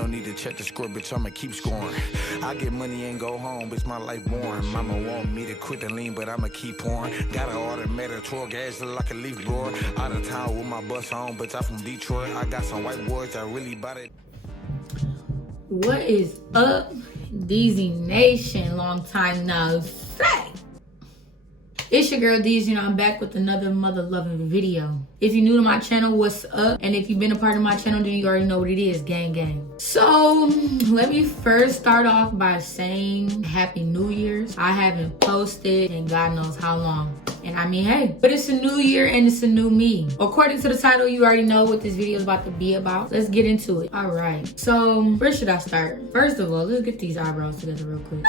no need to check the score, bitch, I'ma keep scoring. I get money and go home, bitch, my life boring. Mama want me to quit the lean, but I'ma keep pouring. Got an automatic tour, gas look like a leaf blower. Out of town with my bus on, bitch, I from Detroit. I got some white boys that really bout it. What is up, DEEZY Nation? Long time no say. It's your girl DEEZY, I'm back with another mother-loving video. If you're new to my channel, what's up? And if you've been a part of my channel, then you already know what it is, gang gang. So, let me first start off by saying Happy New Year's. I haven't posted in God knows how long. And I mean, hey, but it's a new year and it's a new me. According to the title, you already know what this video is about to be about. Let's get into it. All right, so where should I start? First of all, let's get these eyebrows together real quick.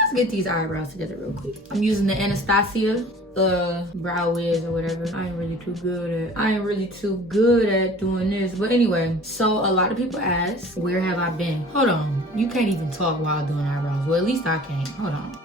I'm using the Anastasia brow wiz or whatever. I ain't really too good at doing this. But anyway, so a lot of people ask, where have I been? Hold on, you can't even talk while doing eyebrows. Well, at least I can't. Hold on.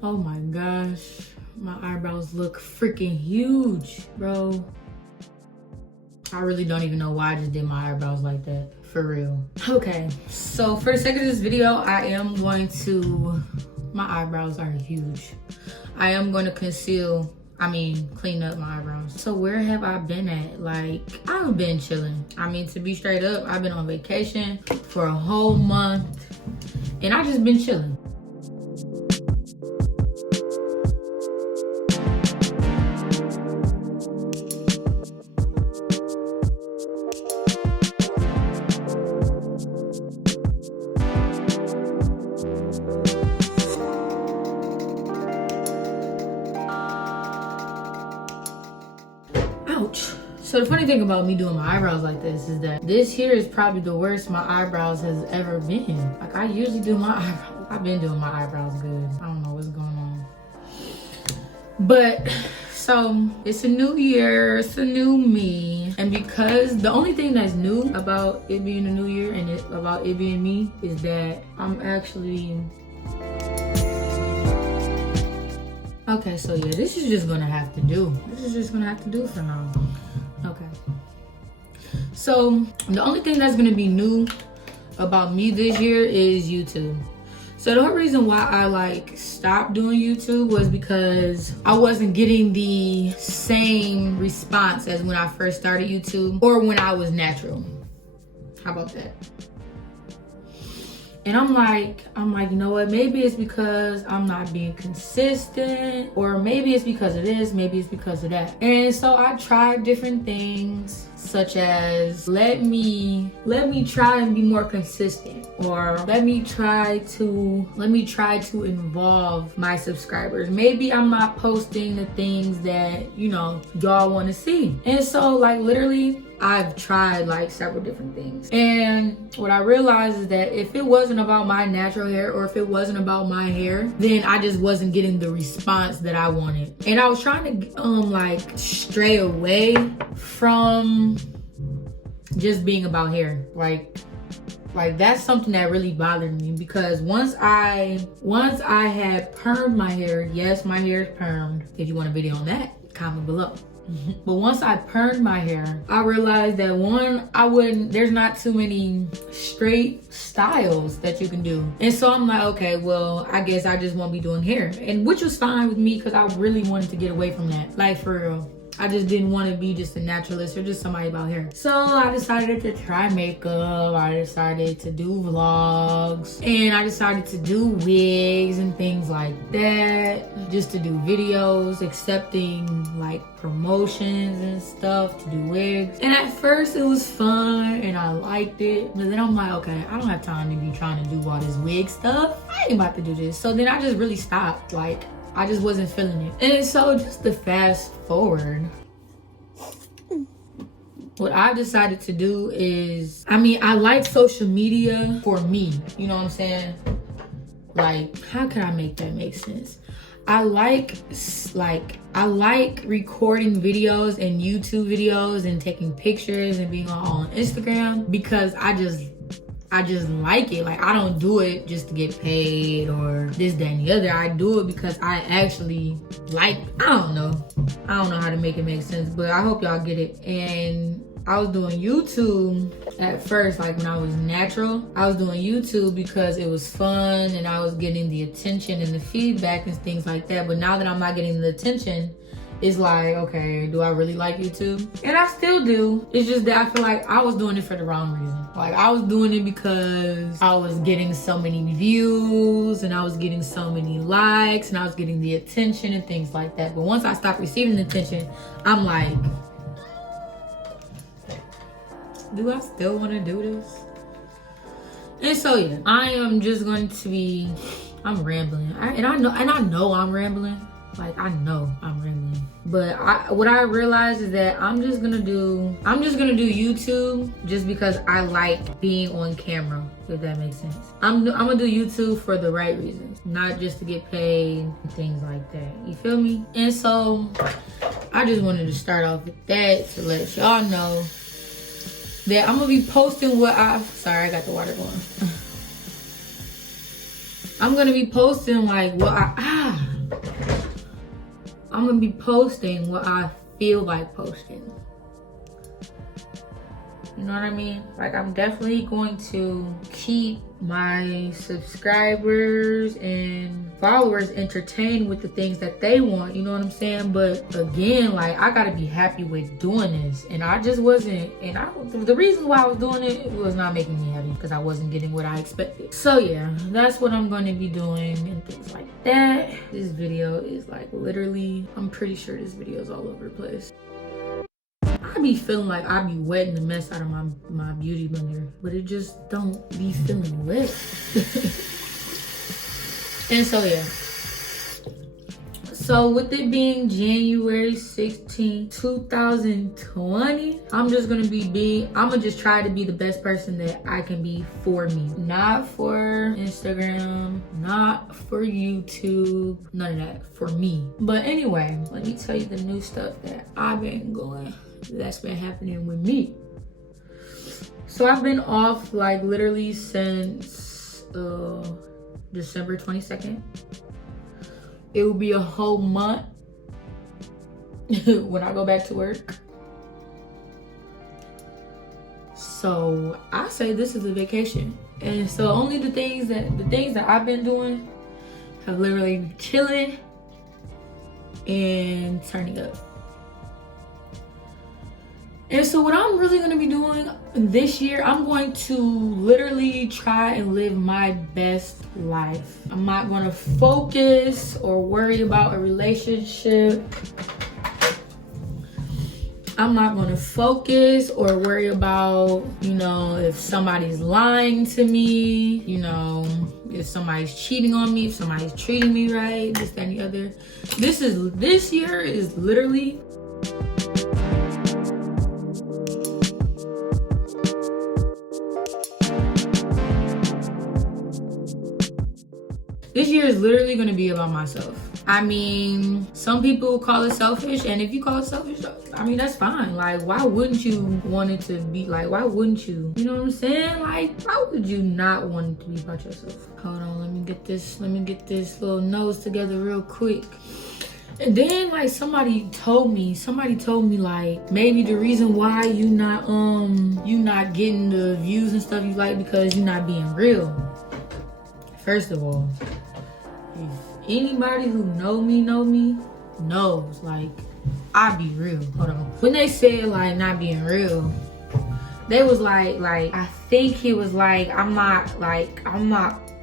Oh my gosh, my eyebrows look freaking huge, bro. I really don't even know why I just did my eyebrows like that, for real. Okay, so for the sake of this video, my eyebrows are huge. I am going to clean up my eyebrows. So where have I been at? Like, I've been chilling. I mean, to be straight up, I've been on vacation for a whole month and I just been chilling. So the funny thing about me doing my eyebrows like this is that this here is probably the worst my eyebrows has ever been. Like, I usually do my eyebrows. I've been doing my eyebrows good. I don't know what's going on. But, so, it's a new year, it's a new me. And because the only thing that's new about it being a new year and about it being me is that I'm actually... Okay, so yeah, this is just gonna have to do. This is just gonna have to do for now. Okay. So the only thing that's gonna be new about me this year is YouTube. So the whole reason why I stopped doing YouTube was because I wasn't getting the same response as when I first started YouTube or when I was natural. How about that? And I'm like, you know what? Maybe it's because I'm not being consistent, or maybe it's because of this, maybe it's because of that. And so I tried different things, such as let me try and be more consistent, or let me try to involve my subscribers. Maybe I'm not posting the things that, you know, y'all want to see. And so literally I've tried several different things. And what I realized is that if it wasn't about my natural hair, or if it wasn't about my hair, then I just wasn't getting the response that I wanted. And I was trying to stray away from just being about hair. Like that's something that really bothered me, because once I had permed my hair, yes, my hair is permed. If you want a video on that, comment below. But once I permed my hair, I realized that there's not too many straight styles that you can do. And so I'm like, okay, well, I guess I just won't be doing hair. And which was fine with me, because I really wanted to get away from that. Like, for real. I just didn't want to be just a naturalist or just somebody about hair. So I decided to try makeup. I decided to do vlogs. And I decided to do wigs and things like that. Just to do videos, accepting promotions and stuff to do wigs. And at first it was fun and I liked it. But then I'm like, okay, I don't have time to be trying to do all this wig stuff. I ain't about to do this. So then I just really stopped. I just wasn't feeling it. And so just to fast forward, what I decided to do is, I like social media for me. You know what I'm saying? How can I make that make sense? I like recording videos and YouTube videos and taking pictures and being on Instagram because I just like it. Like, I don't do it just to get paid or this, that, and the other. I do it because I actually like, I don't know how to make it make sense, but I hope y'all get it. And I was doing YouTube at first, like when I was natural. I was doing YouTube because it was fun and I was getting the attention and the feedback and things like that. But now that I'm not getting the attention, it's like, okay, do I really like YouTube? And I still do. It's just that I feel like I was doing it for the wrong reason. Like, I was doing it because I was getting so many views and I was getting so many likes and I was getting the attention and things like that. But once I stopped receiving the attention, I'm like, do I still want to do this? And so yeah, I am just going to be, I'm rambling. I know I'm rambling. Like, I know I'm rambling. But what I realized is that I'm just gonna do YouTube just because I like being on camera, if that makes sense. I'm gonna do YouTube for the right reasons, not just to get paid and things like that. You feel me? And so I just wanted to start off with that to let y'all know that I'm gonna be posting sorry, I got the water going. I'm gonna be posting like I'm gonna be posting what I feel like posting. You know what I mean? Like, I'm definitely going to keep my subscribers and followers entertained with the things that they want, you know what I'm saying? But again, like, I gotta be happy with doing this. And I just wasn't, the reason why I was doing it was not making me happy because I wasn't getting what I expected. So yeah, that's what I'm gonna be doing and things like that. This video is like literally, I'm pretty sure this video is all over the place. I be feeling like I be wetting the mess out of my beauty blender, but it just don't be feeling wet. And so yeah. So with it being January 16, 2020, I'm gonna just try to be the best person that I can be for me. Not for Instagram, not for YouTube, none of that, for me. But anyway, let me tell you the new stuff that that's been happening with me. So I've been off like literally since December 22nd. It will be a whole month when I go back to work. So I say this is a vacation. And so only the things that I've been doing have literally been chilling and turning up. And so what I'm really gonna be doing this year, I'm going to literally try and live my best life. I'm not gonna focus or worry about a relationship. I'm not gonna focus or worry about, if somebody's lying to me, if somebody's cheating on me, if somebody's treating me right, this, that, and the other. This year is literally going to be about myself. I mean, some people call it selfish, and if you call it selfish, I mean, that's fine. Like, why wouldn't you want it to be like, why wouldn't you? You know what I'm saying? Like, why would you not want it to be about yourself? Hold on, let me get this little nose together real quick. And then like somebody told me like maybe the reason why you not getting the views and stuff you like because you're not being real. First of all, if anybody who know me knows like I be real. Hold on. When they said like not being real, they was like I think he was like I'm not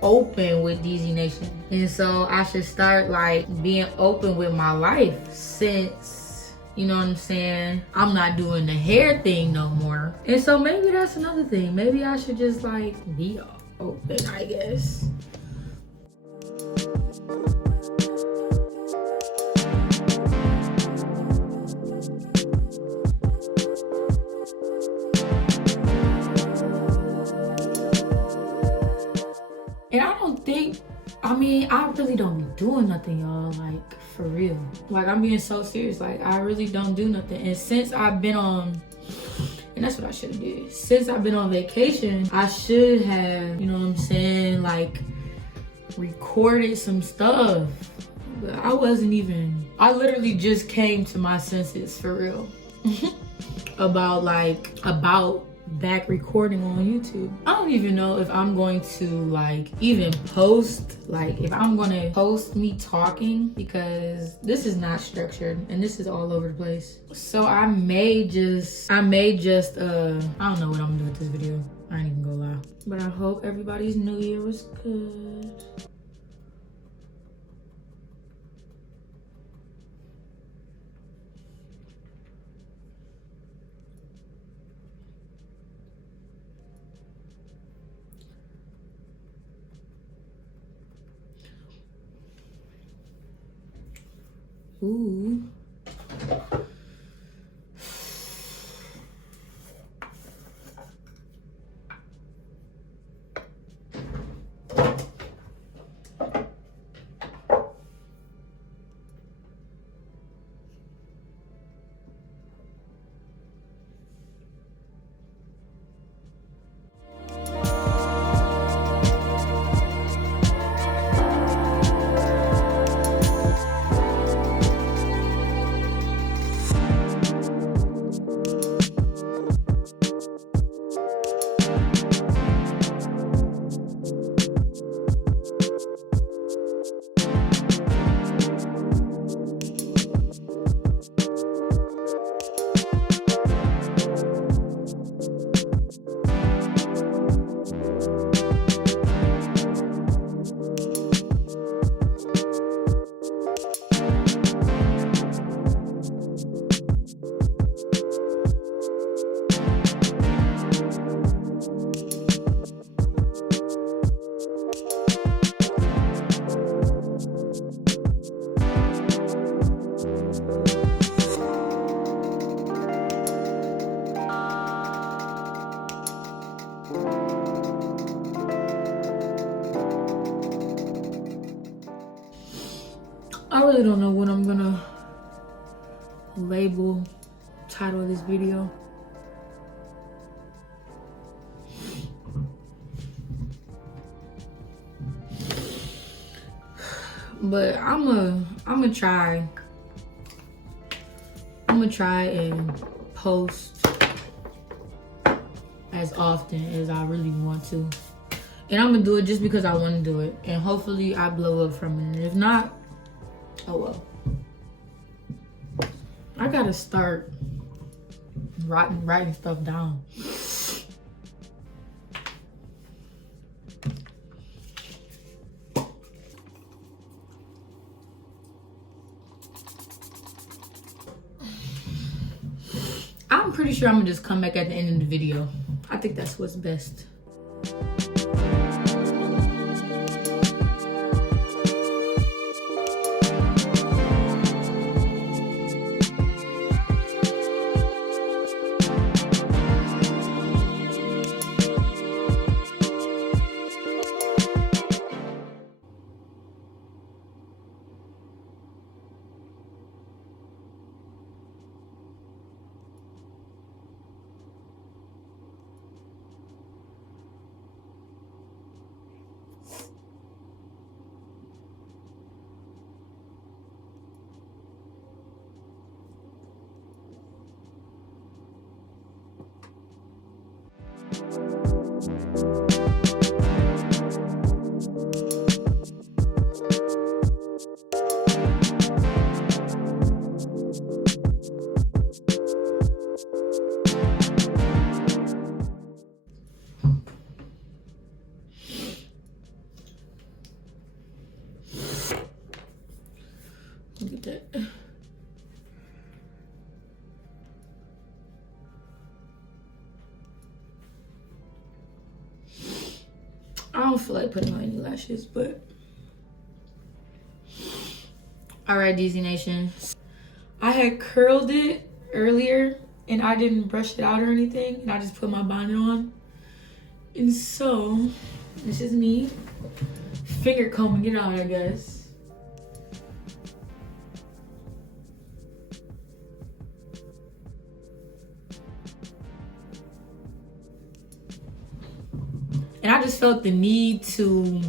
open with DEEZY Nation. And so I should start like being open with my life since, you know what I'm saying, I'm not doing the hair thing no more. And so maybe that's another thing. Maybe I should just like be open, I guess. And I mean, I really don't be doing nothing, y'all, like, for real. Like, I'm being so serious. Like, I really don't do nothing. And since I've been on, and that's what I should have did. Since I've been on vacation, I should have, you know what I'm saying, like, recorded some stuff. But I wasn't even, I literally just came to my senses, for real. about back recording on YouTube. I don't even know if I'm going to like even post, like if I'm gonna post me talking, because this is not structured and this is all over the place. So I may just I don't know what I'm gonna do with this video. I ain't even gonna lie. But I hope everybody's new year was good. Ooh. I really don't know what I'm gonna title of this video. But I'm gonna try and post as often as I really want to. And I'm gonna do it just because I want to do it. And hopefully I blow up from it. If not, oh well. I gotta start writing stuff down. I'm pretty sure I'm gonna just come back at the end of the video. I think that's what's best. Look at that. I don't feel like putting on any lashes, but all right, DEEZY Nation. I had curled it earlier and I didn't brush it out or anything, and I just put my bonnet on. And so This is me finger combing it out, I guess. And I just felt the need to,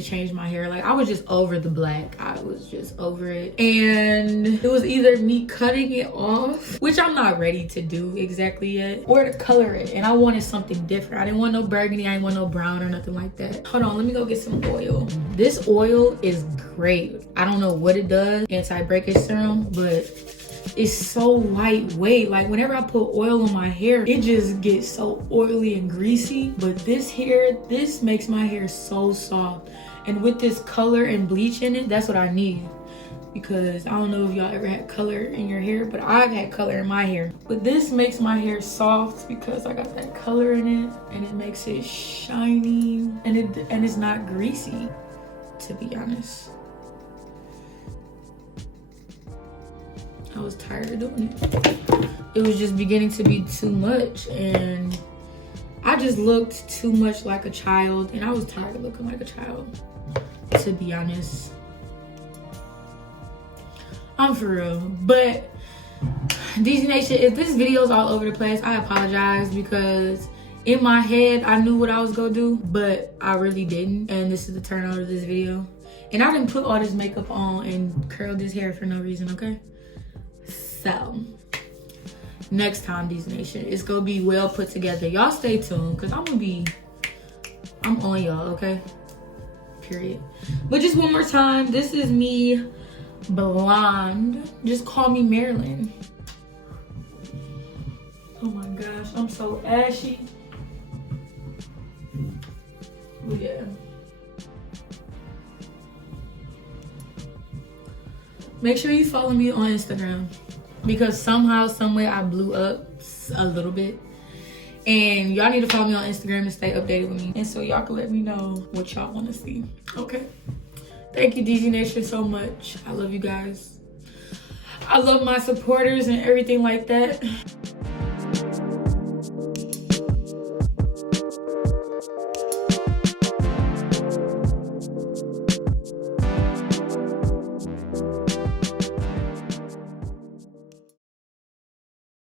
change my hair. Like, I was just over the black. I was just over it. And it was either me cutting it off, which I'm not ready to do exactly yet, or to color it. And I wanted something different. I didn't want no burgundy. I didn't want no brown or nothing like that. Hold on, let me go get some oil. This oil is great. I don't know what it does, anti-breakage serum, but it's so lightweight. Like, whenever I put oil on my hair, it just gets so oily and greasy. But this makes my hair so soft. And with this color and bleach in it, that's what I need. Because I don't know if y'all ever had color in your hair, but I've had color in my hair. But this makes my hair soft because I got that color in it, and it makes it shiny, and it's not greasy, to be honest. I was tired of doing it. It was just beginning to be too much, and I just looked too much like a child, and I was tired of looking like a child, to be honest. I'm for real. But DEEZY Nation, if this video is all over the place, I apologize, because in my head I knew what I was gonna do, but I really didn't. And this is the turnout of this video. And I didn't put all this makeup on and curl this hair for no reason, okay? So next time, DEEZY Nation, it's gonna be well put together. Y'all stay tuned, because I'm on y'all, okay? Period. But just one more time, this is me, blonde. Just call me Marilyn. Oh my gosh, I'm so ashy. Oh yeah. Make sure you follow me on Instagram, because somehow, someway, I blew up a little bit. And y'all need to follow me on Instagram and stay updated with me. And so y'all can let me know what y'all want to see. Okay? Thank you, DEEZY Nation, so much. I love you guys. I love my supporters and everything like that.